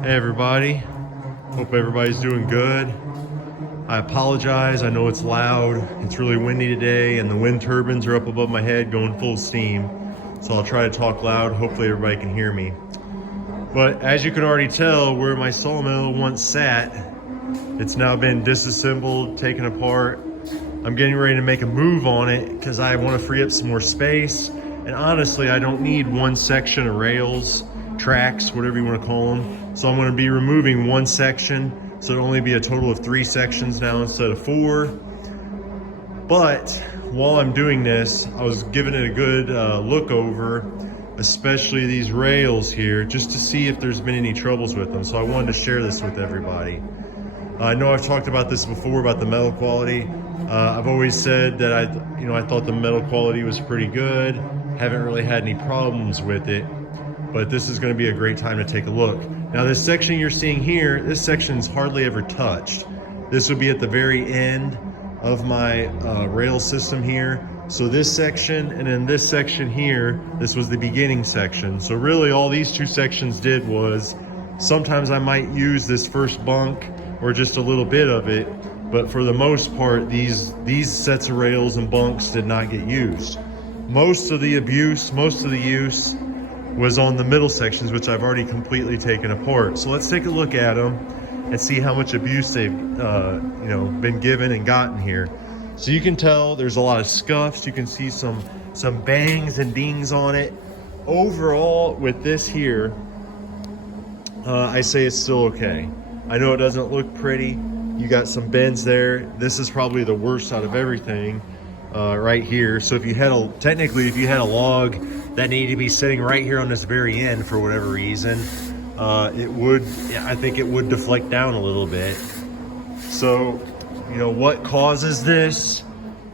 Hey everybody, hope everybody's doing good. I apologize, I know it's loud, it's really windy today and the wind turbines are up above my head going full steam. So I'll try to talk loud, hopefully everybody can hear me. But as you can already tell, where my sawmill once sat, it's now been disassembled, taken apart. I'm getting ready to make a move on it because I want to free up some more space. And honestly, I don't need one section of rails, tracks, whatever you want to call them. So I'm going to be removing one section, so it'll only be a total of 3 sections now instead of 4. But while I'm doing this, I was giving it a good look over, especially these rails here, just to see if there's been any troubles with them. So I wanted to share this with everybody. I know I've talked about this before about the metal quality. I've always said that I thought the metal quality was pretty good. Haven't really had any problems with it, but this is going to be a great time to take a look. Now this section you're seeing here, this section's hardly ever touched. This would be at the very end of my rail system here. So this section and then this section here, this was the beginning section. So really all these 2 sections did was, sometimes I might use this first bunk or just a little bit of it, but for the most part, these sets of rails and bunks did not get used. Most of the abuse, most of the use was on the middle sections, which I've already completely taken apart. So let's take a look at them and see how much abuse they've been given and gotten here. So you can tell there's a lot of scuffs. You can see some bangs and dings on it. Overall, with this here, I say it's still okay. I know it doesn't look pretty. You got some bends there. This is probably the worst out of everything right here. So if you had if you had a log that needed to be sitting right here on this very end for whatever reason, I think it would deflect down a little bit. So, what causes this?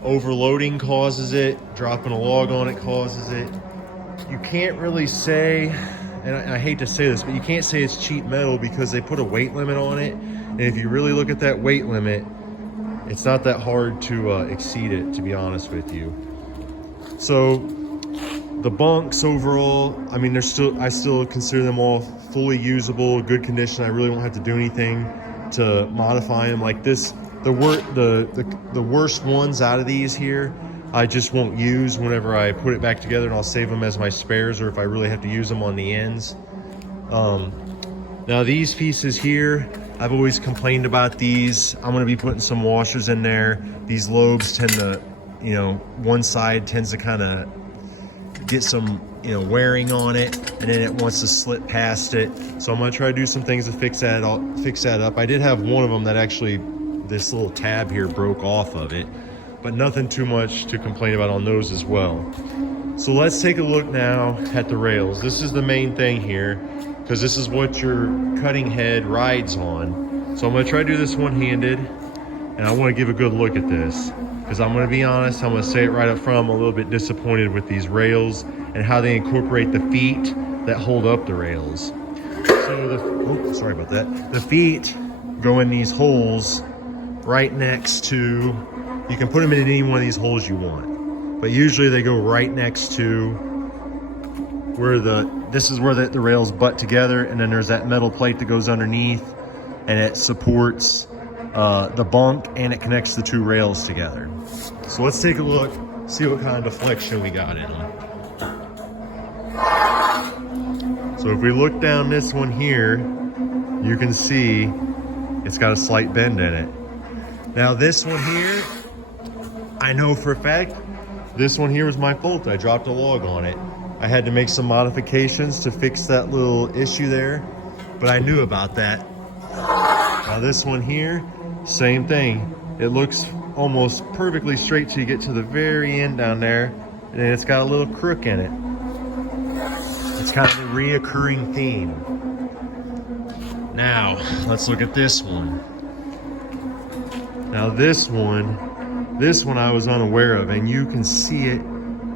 Overloading causes it. Dropping a log on it causes it. You can't really say, and I hate to say this, but you can't say it's cheap metal because they put a weight limit on it. And if you really look at that weight limit, it's not that hard to exceed it, to be honest with you. So the bunks overall, I mean, I still consider them all fully usable, good condition. I really won't have to do anything to modify them. Like this, the worst ones out of these here, I just won't use whenever I put it back together, and I'll save them as my spares or if I really have to use them on the ends. Now these pieces here, I've always complained about these. I'm gonna be putting some washers in there. These lobes tend to, one side tends to kind of get some, wearing on it, and then it wants to slip past it. So I'm gonna try to do some things to fix that up. I did have one of them that actually, this little tab here broke off of it, but nothing too much to complain about on those as well. So let's take a look now at the rails. This is the main thing here, because this is what your cutting head rides on. So I'm gonna try to do this one-handed, and I wanna give a good look at this, because I'm gonna be honest, I'm gonna say it right up front, I'm a little bit disappointed with these rails and how they incorporate the feet that hold up the rails. So sorry about that. The feet go in these holes right next to, you can put them in any one of these holes you want, but usually they go right next to where this is where the rails butt together, and then there's that metal plate that goes underneath, and it supports the bunk, and it connects the 2 rails together. So let's take a look, see what kind of deflection we got in them. So if we look down this one here, you can see it's got a slight bend in it. Now this one here, I know for a fact, this one here was my fault. I dropped a log on it. I had to make some modifications to fix that little issue there, but I knew about that. Now this one here, same thing. It looks almost perfectly straight till you get to the very end down there, and then it's got a little crook in it. It's kind of a reoccurring theme. Now, let's look at this one. Now this one I was unaware of, and you can see it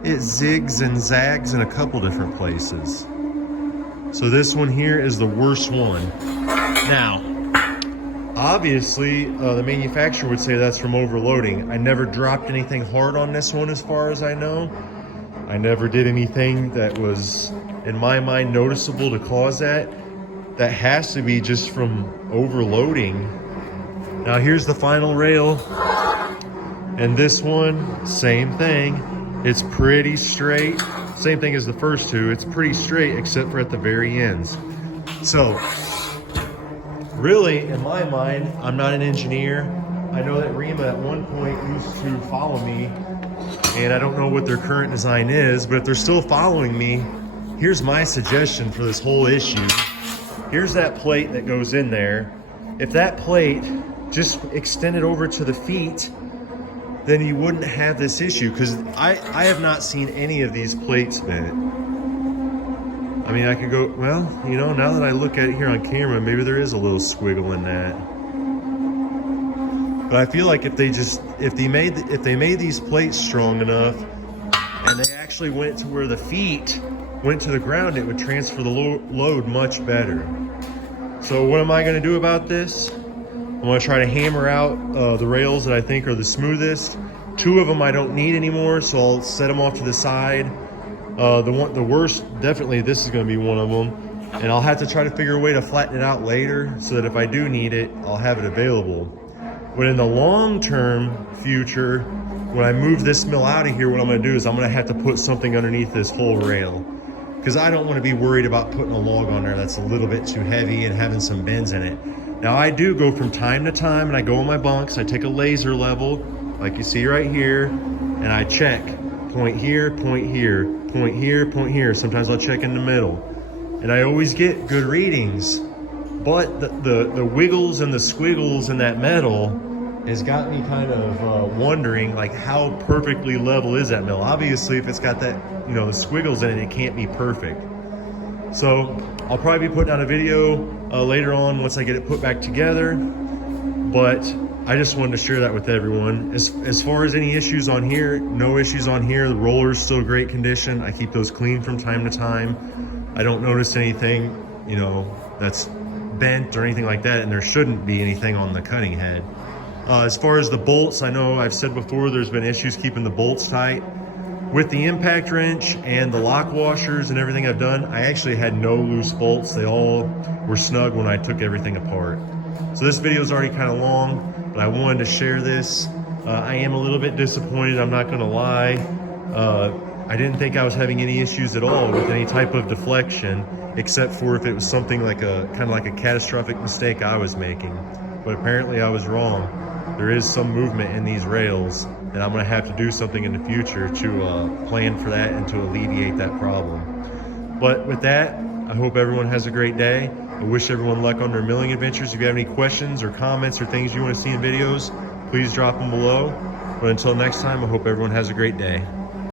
zigs and zags in a couple different places. So this one here is the worst one. Now, obviously, the manufacturer would say that's from overloading. I never dropped anything hard on this one as far as I know. I never did anything that was, in my mind, noticeable to cause that. that has to be just from overloading. Now here's the final rail. And this one, same thing. It's pretty straight. Same thing as the first two. It's pretty straight except for at the very ends. So really, in my mind, I'm not an engineer. I know that Rima at one point used to follow me, and I don't know what their current design is, but if they're still following me, here's my suggestion for this whole issue. Here's that plate that goes in there. If that plate just extended over to the feet, then you wouldn't have this issue, because I have not seen any of these plates bent. I mean, I could go, well, you know, now that I look at it here on camera, maybe there is a little squiggle in that. But I feel like if they made these plates strong enough and they actually went to where the feet went to the ground, it would transfer the load much better. So what am I gonna do about this? I'm gonna try to hammer out the rails that I think are the smoothest. 2 of them I don't need anymore, so I'll set them off to the side. The worst, definitely this is gonna be one of them. And I'll have to try to figure a way to flatten it out later so that if I do need it, I'll have it available. But in the long-term future, when I move this mill out of here, what I'm gonna do is I'm gonna have to put something underneath this whole rail, because I don't wanna be worried about putting a log on there that's a little bit too heavy and having some bends in it. Now I do go from time to time, and I go on my bunks, I take a laser level, like you see right here, and I check. Point here, point here, point here, point here. Sometimes I'll check in the middle. And I always get good readings, but the wiggles and the squiggles in that metal has got me kind of wondering, like, how perfectly level is that metal? Obviously, if it's got that, you know, the squiggles in it, it can't be perfect. So I'll probably be putting out a video later on once I get it put back together, but I just wanted to share that with everyone. As far as any issues on here, no issues on here. The roller's still great condition. I keep those clean from time to time. I don't notice anything, you know, that's bent or anything like that, and there shouldn't be anything on the cutting head. As far as the bolts, I know I've said before there's been issues keeping the bolts tight. With the impact wrench and the lock washers and everything I've done, I actually had no loose bolts. They all were snug when I took everything apart. So this video is already kind of long, but I wanted to share this. I am a little bit disappointed, I'm not gonna lie. I didn't think I was having any issues at all with any type of deflection, except for if it was something like kind of like a catastrophic mistake I was making. But apparently I was wrong. There is some movement in these rails, and I'm gonna have to do something in the future to plan for that and to alleviate that problem. But with that, I hope everyone has a great day. I wish everyone luck on their milling adventures. If you have any questions or comments or things you want to see in videos, please drop them below. But until next time, I hope everyone has a great day.